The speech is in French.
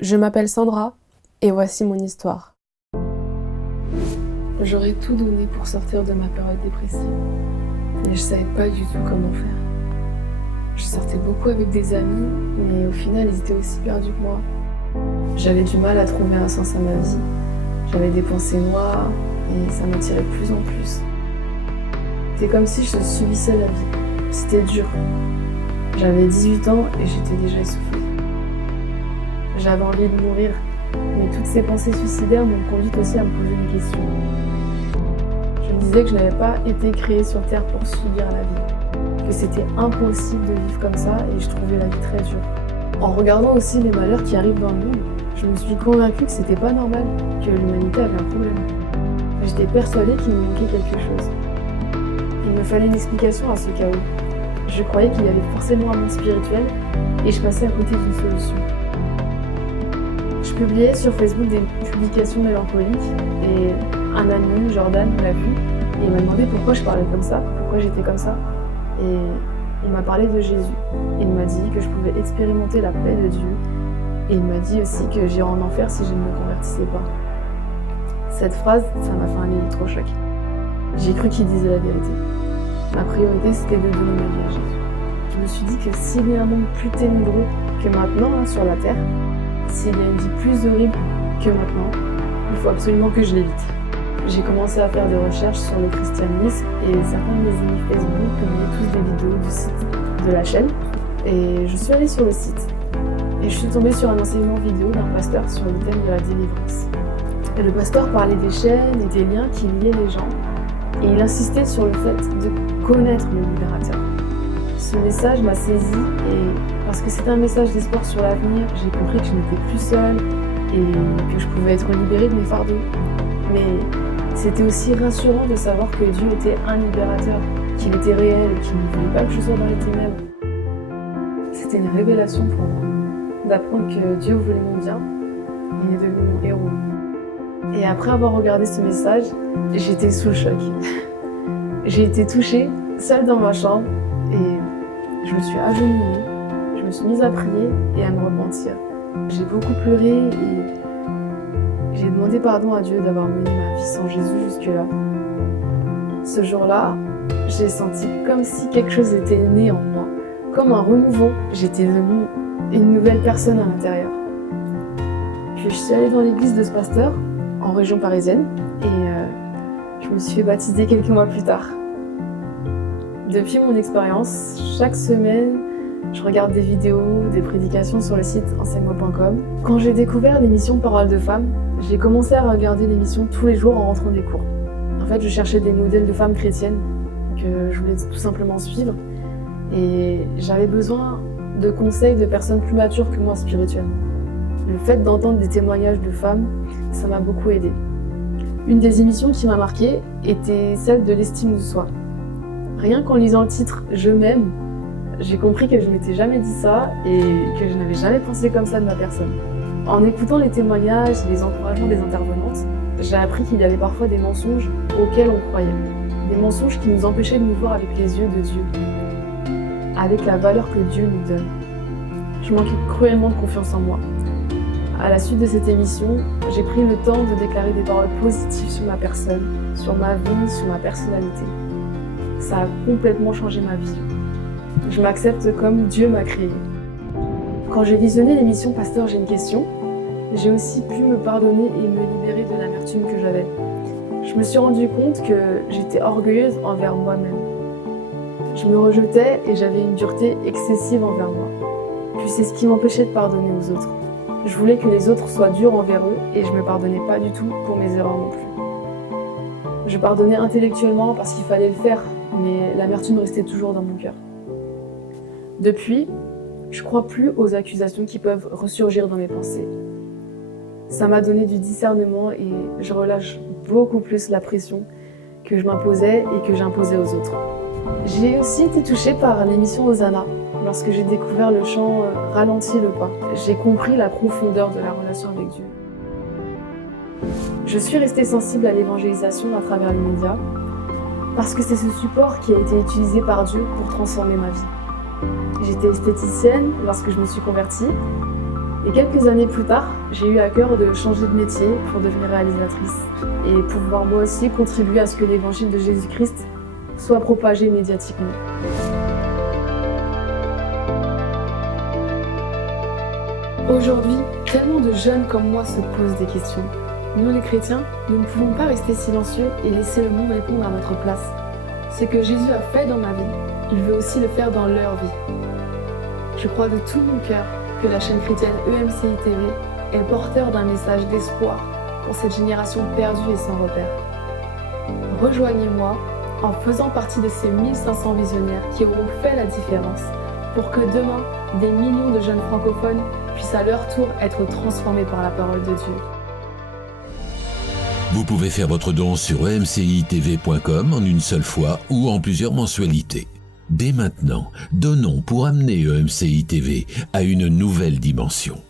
Je m'appelle Sandra et voici mon histoire. J'aurais tout donné pour sortir de ma période dépressive, mais je savais pas du tout comment faire. Je sortais beaucoup avec des amis, mais au final ils étaient aussi perdus que moi. J'avais du mal à trouver un sens à ma vie. J'avais des pensées noires et ça m'attirait de plus en plus. C'était comme si je subissais la vie. C'était dur. J'avais 18 ans et j'étais déjà essoufflée. J'avais envie de mourir, mais toutes ces pensées suicidaires m'ont conduite aussi à me poser des questions. Je me disais que je n'avais pas été créée sur Terre pour subir la vie, que c'était impossible de vivre comme ça et je trouvais la vie très dure. En regardant aussi les malheurs qui arrivent dans le monde, je me suis convaincue que c'était pas normal, que l'humanité avait un problème. J'étais persuadée qu'il me manquait quelque chose. Il me fallait une explication à ce chaos. Je croyais qu'il y avait forcément un monde spirituel et je passais à côté d'une solution. Je publiais sur Facebook des publications mélancoliques et un ami, Jordan, l'a vu et il m'a demandé pourquoi je parlais comme ça, pourquoi j'étais comme ça. Et il m'a parlé de Jésus. Il m'a dit que je pouvais expérimenter la paix de Dieu et il m'a dit aussi que j'irais en enfer si je ne me convertissais pas. Cette phrase, ça m'a fait un électrochoc. J'ai cru qu'il disait la vérité. Ma priorité, c'était de donner ma vie à Jésus. Je me suis dit que s'il y a un monde plus ténébreux que maintenant sur la terre, s'il y a une vie plus horrible que maintenant, il faut absolument que je l'évite. J'ai commencé à faire des recherches sur le christianisme et certains de mes amis Facebook publiaient tous des vidéos du site de la chaîne. Et je suis allée sur le site et je suis tombée sur un enseignement vidéo d'un pasteur sur le thème de la délivrance. Et le pasteur parlait des chaînes et des liens qui liaient les gens et il insistait sur le fait de connaître le libérateur. Ce message m'a saisie et parce que c'était un message d'espoir sur l'avenir, j'ai compris que je n'étais plus seule et que je pouvais être libérée de mes fardeaux. Mais c'était aussi rassurant de savoir que Dieu était un libérateur, qu'il était réel et qu'il ne voulait pas que je sois dans les ténèbres. C'était une révélation pour moi, d'apprendre que Dieu voulait mon bien, il est devenu mon héros. Et après avoir regardé ce message, j'étais sous le choc. J'ai été touchée, seule dans ma chambre, et je me suis agenouillée, je me suis mise à prier et à me repentir. J'ai beaucoup pleuré et j'ai demandé pardon à Dieu d'avoir mené ma vie sans Jésus jusque-là. Ce jour-là, j'ai senti comme si quelque chose était né en moi, comme un renouveau. J'étais devenue une nouvelle personne à l'intérieur. Puis je suis allée dans l'église de ce pasteur, en région parisienne, et je me suis fait baptiser quelques mois plus tard. Depuis mon expérience, chaque semaine, je regarde des vidéos, des prédications sur le site enseigne-moi.com. Quand j'ai découvert l'émission Paroles de femmes, j'ai commencé à regarder l'émission tous les jours en rentrant des cours. En fait, je cherchais des modèles de femmes chrétiennes que je voulais tout simplement suivre, et j'avais besoin de conseils de personnes plus matures que moi spirituellement. Le fait d'entendre des témoignages de femmes, ça m'a beaucoup aidée. Une des émissions qui m'a marquée était celle de l'estime de soi. Rien qu'en lisant le titre « Je m'aime », j'ai compris que je m'étais jamais dit ça et que je n'avais jamais pensé comme ça de ma personne. En écoutant les témoignages et les encouragements des intervenantes, j'ai appris qu'il y avait parfois des mensonges auxquels on croyait. Des mensonges qui nous empêchaient de nous voir avec les yeux de Dieu, avec la valeur que Dieu nous donne. Je manquais cruellement de confiance en moi. À la suite de cette émission, j'ai pris le temps de déclarer des paroles positives sur ma personne, sur ma vie, sur ma personnalité. Ça a complètement changé ma vie. Je m'accepte comme Dieu m'a créée. Quand j'ai visionné l'émission Pasteur, j'ai une question, j'ai aussi pu me pardonner et me libérer de l'amertume que j'avais. Je me suis rendu compte que j'étais orgueilleuse envers moi-même. Je me rejetais et j'avais une dureté excessive envers moi. Puis c'est ce qui m'empêchait de pardonner aux autres. Je voulais que les autres soient durs envers eux et je me pardonnais pas du tout pour mes erreurs non plus. Je pardonnais intellectuellement parce qu'il fallait le faire, mais l'amertume restait toujours dans mon cœur. Depuis, je crois plus aux accusations qui peuvent ressurgir dans mes pensées. Ça m'a donné du discernement et je relâche beaucoup plus la pression que je m'imposais et que j'imposais aux autres. J'ai aussi été touchée par l'émission Hosanna. Lorsque j'ai découvert le chant « Ralentis le pas », j'ai compris la profondeur de la relation avec Dieu. Je suis restée sensible à l'évangélisation à travers les médias parce que c'est ce support qui a été utilisé par Dieu pour transformer ma vie. J'étais esthéticienne lorsque je me suis convertie Et quelques années plus tard, j'ai eu à cœur de changer de métier pour devenir réalisatrice et pouvoir moi aussi contribuer à ce que l'évangile de Jésus-Christ soit propagé médiatiquement. Aujourd'hui, tellement de jeunes comme moi se posent des questions. Nous les chrétiens, nous ne pouvons pas rester silencieux et laisser le monde répondre à notre place. Ce que Jésus a fait dans ma vie, il veut aussi le faire dans leur vie. Je crois de tout mon cœur que la chaîne chrétienne EMCI TV est porteur d'un message d'espoir pour cette génération perdue et sans repère. Rejoignez-moi en faisant partie de ces 1500 visionnaires qui auront fait la différence pour que demain, des millions de jeunes francophones puissent à leur tour être transformés par la parole de Dieu. Vous pouvez faire votre don sur emcitv.com en une seule fois ou en plusieurs mensualités. Dès maintenant, donnons pour amener EMCI TV à une nouvelle dimension.